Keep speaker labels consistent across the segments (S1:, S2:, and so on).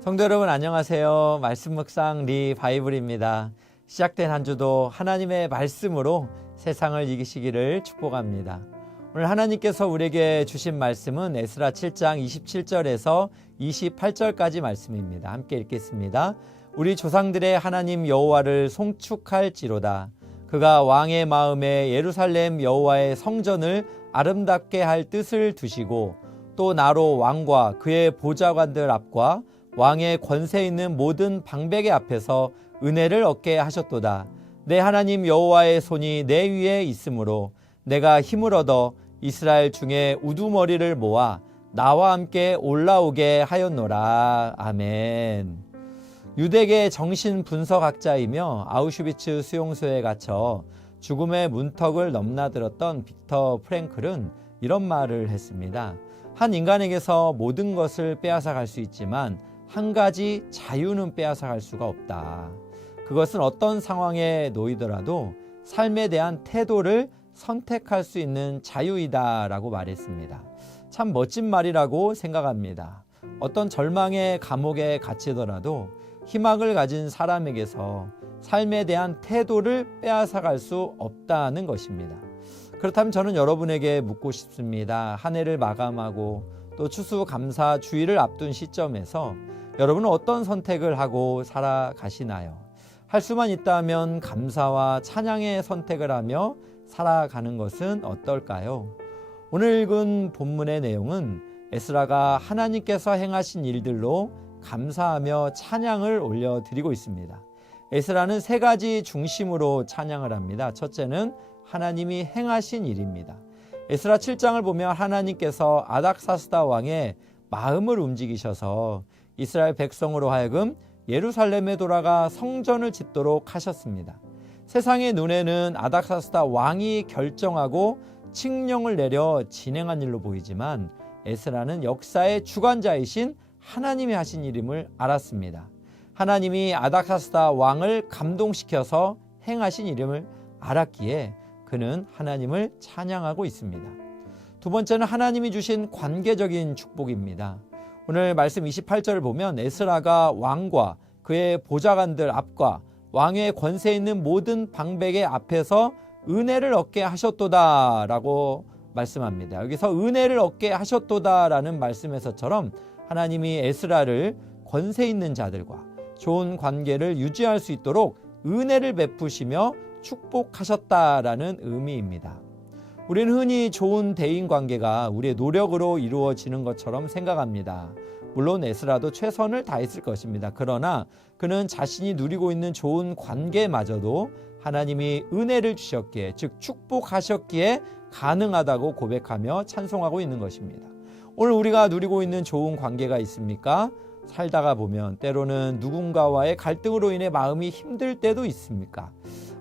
S1: 성도 여러분 안녕하세요. 말씀 묵상 리 바이블입니다. 시작된 한 주도 하나님의 말씀으로 세상을 이기시기를 축복합니다. 오늘 하나님께서 우리에게 주신 말씀은 에스라 7장 27절에서 28절까지 말씀입니다. 함께 읽겠습니다. 우리 조상들의 하나님 여호와를 송축할지로다. 그가 왕의 마음에 예루살렘 여호와의 성전을 아름답게 할 뜻을 두시고 또 나로 왕과 그의 보좌관들 앞과 왕의 권세 있는 모든 방백의 앞에서 은혜를 얻게 하셨도다. 내 하나님 여호와의 손이 내 위에 있으므로 내가 힘을 얻어 이스라엘 중에 우두머리를 모아 나와 함께 올라오게 하였노라. 아멘. 유대계 정신 분석학자이며 아우슈비츠 수용소에 갇혀 죽음의 문턱을 넘나들었던 빅터 프랭클은 이런 말을 했습니다. 한 인간에게서 모든 것을 빼앗아 갈 수 있지만 한 가지 자유는 빼앗아 갈 수가 없다. 그것은 어떤 상황에 놓이더라도 삶에 대한 태도를 선택할 수 있는 자유이다 라고 말했습니다. 참 멋진 말이라고 생각합니다. 어떤 절망의 감옥에 갇히더라도 희망을 가진 사람에게서 삶에 대한 태도를 빼앗아 갈 수 없다는 것입니다. 그렇다면 저는 여러분에게 묻고 싶습니다. 한 해를 마감하고 또 추수감사 주의를 앞둔 시점에서 여러분은 어떤 선택을 하고 살아가시나요? 할 수만 있다면 감사와 찬양의 선택을 하며 살아가는 것은 어떨까요? 오늘 읽은 본문의 내용은 에스라가 하나님께서 행하신 일들로 감사하며 찬양을 올려드리고 있습니다. 에스라는 세 가지 중심으로 찬양을 합니다. 첫째는 하나님이 행하신 일입니다. 에스라 7장을 보면 하나님께서 아닥사스다 왕의 마음을 움직이셔서 이스라엘 백성으로 하여금 예루살렘에 돌아가 성전을 짓도록 하셨습니다. 세상의 눈에는 아닥사스다 왕이 결정하고 칙령을 내려 진행한 일로 보이지만 에스라는 역사의 주관자이신 하나님이 하신 일임을 알았습니다. 하나님이 아닥사스다 왕을 감동시켜서 행하신 일임을 알았기에 그는 하나님을 찬양하고 있습니다. 두 번째는 하나님이 주신 관계적인 축복입니다. 오늘 말씀 28절을 보면 에스라가 왕과 그의 보좌관들 앞과 왕의 권세 있는 모든 방백의 앞에서 은혜를 얻게 하셨도다라고 말씀합니다. 여기서 은혜를 얻게 하셨도다라는 말씀에서처럼 하나님이 에스라를 권세 있는 자들과 좋은 관계를 유지할 수 있도록 은혜를 베푸시며 축복하셨다라는 의미입니다. 우리는 흔히 좋은 대인 관계가 우리의 노력으로 이루어지는 것처럼 생각합니다. 물론 에스라도 최선을 다했을 것입니다. 그러나 그는 자신이 누리고 있는 좋은 관계마저도 하나님이 은혜를 주셨기에, 즉 축복하셨기에 가능하다고 고백하며 찬송하고 있는 것입니다. 오늘 우리가 누리고 있는 좋은 관계가 있습니까? 살다가 보면 때로는 누군가와의 갈등으로 인해 마음이 힘들 때도 있습니까?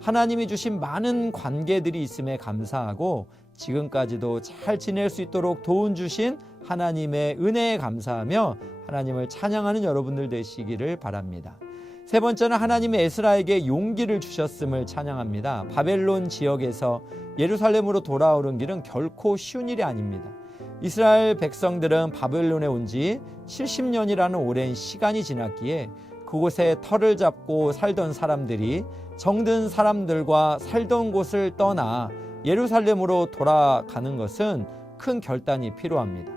S1: 하나님이 주신 많은 관계들이 있음에 감사하고 지금까지도 잘 지낼 수 있도록 도움 주신 하나님의 은혜에 감사하며 하나님을 찬양하는 여러분들 되시기를 바랍니다. 세 번째는 하나님의 에스라에게 용기를 주셨음을 찬양합니다. 바벨론 지역에서 예루살렘으로 돌아오는 길은 결코 쉬운 일이 아닙니다. 이스라엘 백성들은 바벨론에 온 지 70년이라는 오랜 시간이 지났기에 그곳에 터를 잡고 살던 사람들이 정든 사람들과 살던 곳을 떠나 예루살렘으로 돌아가는 것은 큰 결단이 필요합니다.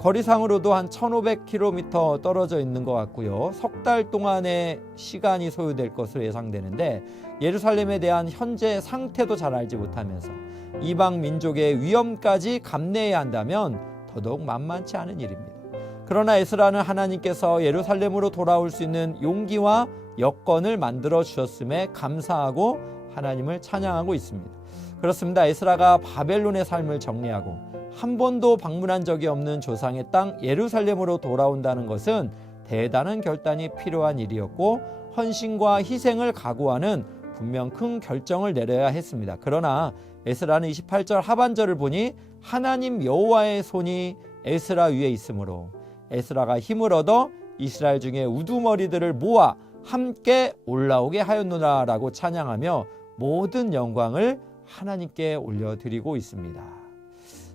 S1: 거리상으로도 한 1500km 떨어져 있는 것 같고요. 석 달 동안의 시간이 소요될 것으로 예상되는데 예루살렘에 대한 현재 상태도 잘 알지 못하면서 이방 민족의 위험까지 감내해야 한다면 더더욱 만만치 않은 일입니다. 그러나 에스라는 하나님께서 예루살렘으로 돌아올 수 있는 용기와 여건을 만들어 주셨음에 감사하고 하나님을 찬양하고 있습니다. 그렇습니다. 에스라가 바벨론의 삶을 정리하고 한 번도 방문한 적이 없는 조상의 땅 예루살렘으로 돌아온다는 것은 대단한 결단이 필요한 일이었고 헌신과 희생을 각오하는 분명 큰 결정을 내려야 했습니다. 그러나 에스라는 28절 하반절을 보니 하나님 여호와의 손이 에스라 위에 있으므로 에스라가 힘을 얻어 이스라엘 중에 우두머리들을 모아 함께 올라오게 하였노라라고 찬양하며 모든 영광을 하나님께 올려드리고 있습니다.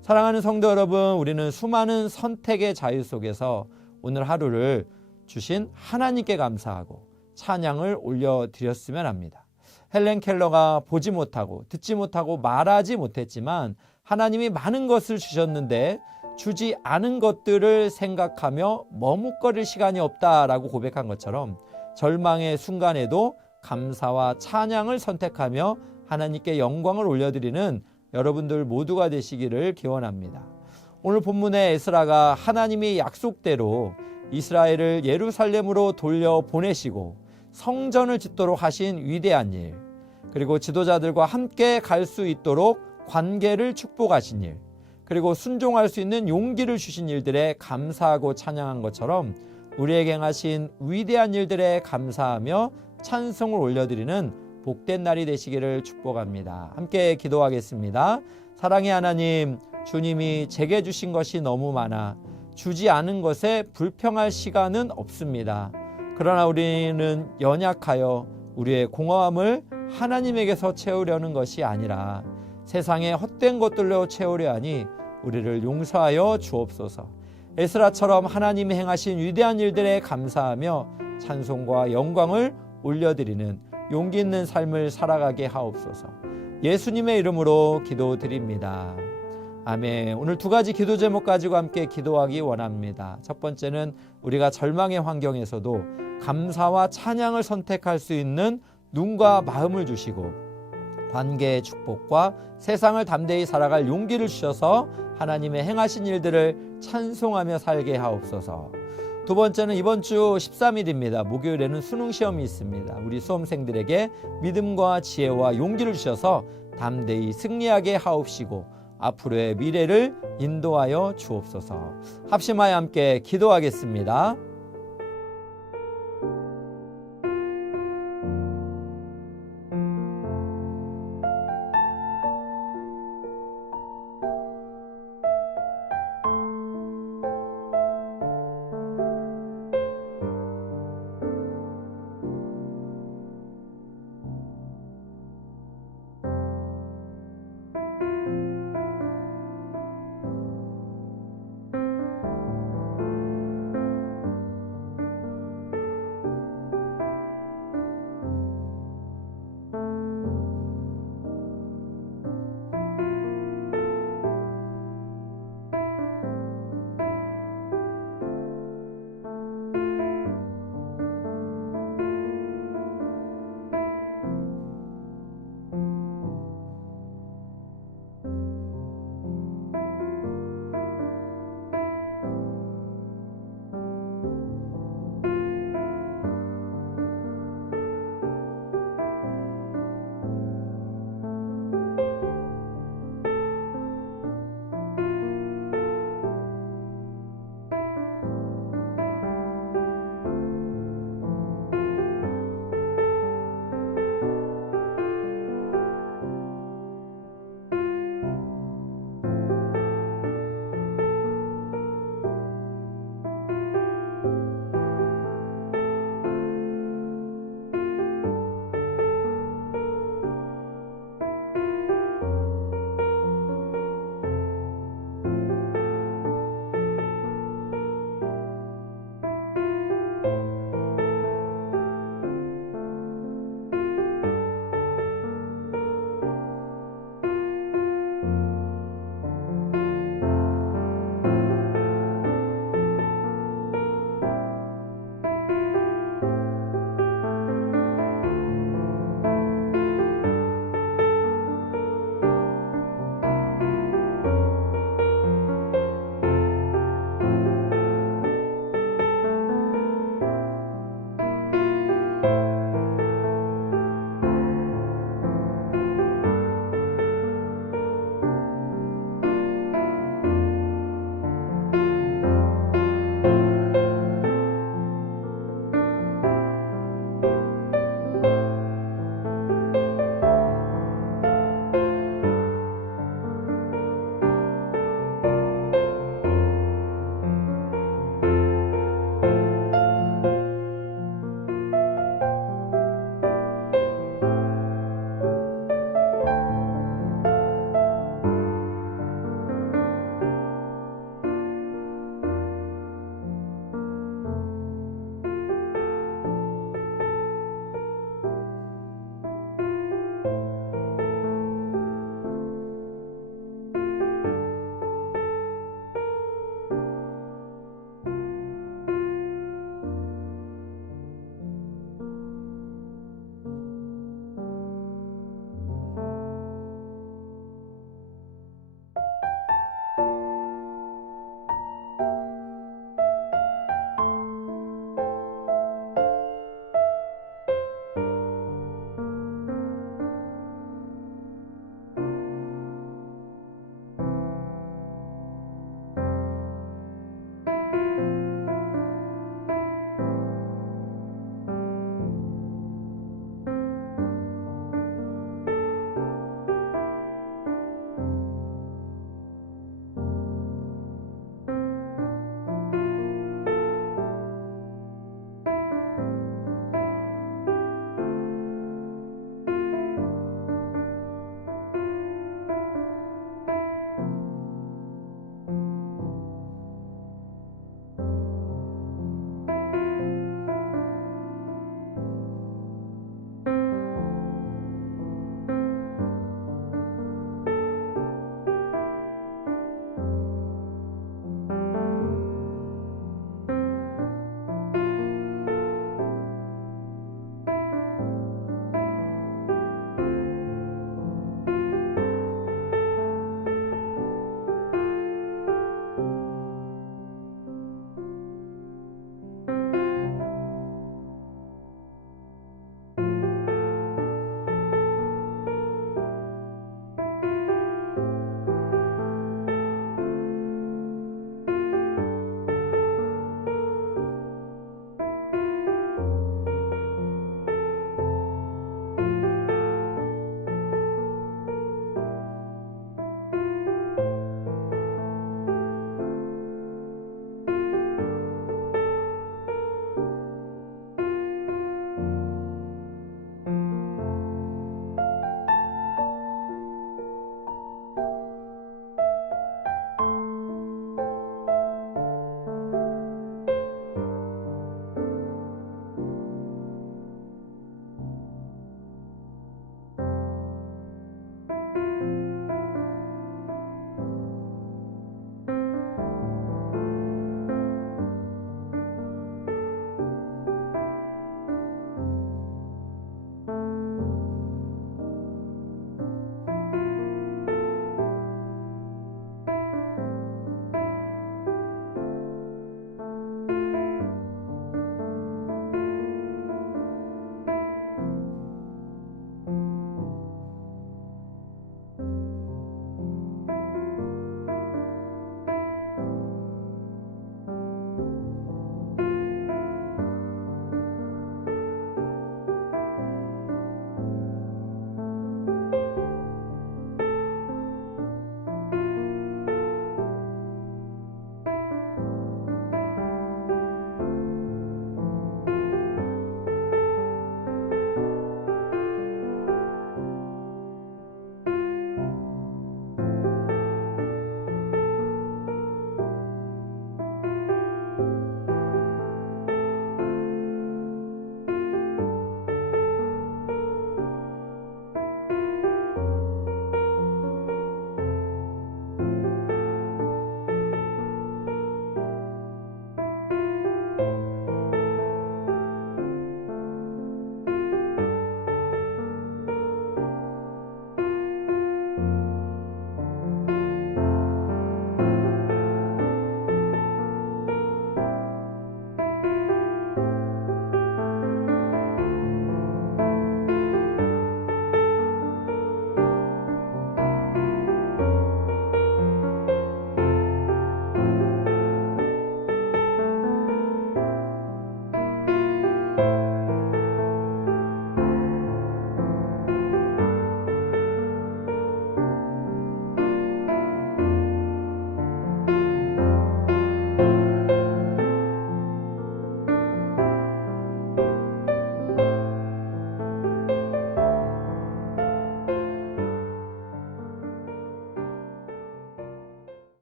S1: 사랑하는 성도 여러분, 우리는 수많은 선택의 자유 속에서 오늘 하루를 주신 하나님께 감사하고 찬양을 올려드렸으면 합니다. 헬렌 켈러가 보지 못하고 듣지 못하고 말하지 못했지만 하나님이 많은 것을 주셨는데 주지 않은 것들을 생각하며 머뭇거릴 시간이 없다라고 고백한 것처럼 절망의 순간에도 감사와 찬양을 선택하며 하나님께 영광을 올려드리는 여러분들 모두가 되시기를 기원합니다. 오늘 본문의 에스라가 하나님이 약속대로 이스라엘을 예루살렘으로 돌려 보내시고 성전을 짓도록 하신 위대한 일, 그리고 지도자들과 함께 갈 수 있도록 관계를 축복하신 일, 그리고 순종할 수 있는 용기를 주신 일들에 감사하고 찬양한 것처럼 우리에게 행하신 위대한 일들에 감사하며 찬송을 올려드리는 복된 날이 되시기를 축복합니다. 함께 기도하겠습니다. 사랑의 하나님, 주님이 제게 주신 것이 너무 많아 주지 않은 것에 불평할 시간은 없습니다. 그러나 우리는 연약하여 우리의 공허함을 하나님에게서 채우려는 것이 아니라 세상의 헛된 것들로 채우려 하니 우리를 용서하여 주옵소서. 에스라처럼 하나님이 행하신 위대한 일들에 감사하며 찬송과 영광을 올려드리는 용기 있는 삶을 살아가게 하옵소서. 예수님의 이름으로 기도드립니다. 아멘. 오늘 두 가지 기도 제목 가지고 함께 기도하기 원합니다. 첫 번째는 우리가 절망의 환경에서도 감사와 찬양을 선택할 수 있는 눈과 마음을 주시고 관계의 축복과 세상을 담대히 살아갈 용기를 주셔서 하나님의 행하신 일들을 찬송하며 살게 하옵소서. 두 번째는 이번 주 13일입니다. 목요일에는 수능 시험이 있습니다. 우리 수험생들에게 믿음과 지혜와 용기를 주셔서 담대히 승리하게 하옵시고 앞으로의 미래를 인도하여 주옵소서. 합심하여 함께 기도하겠습니다.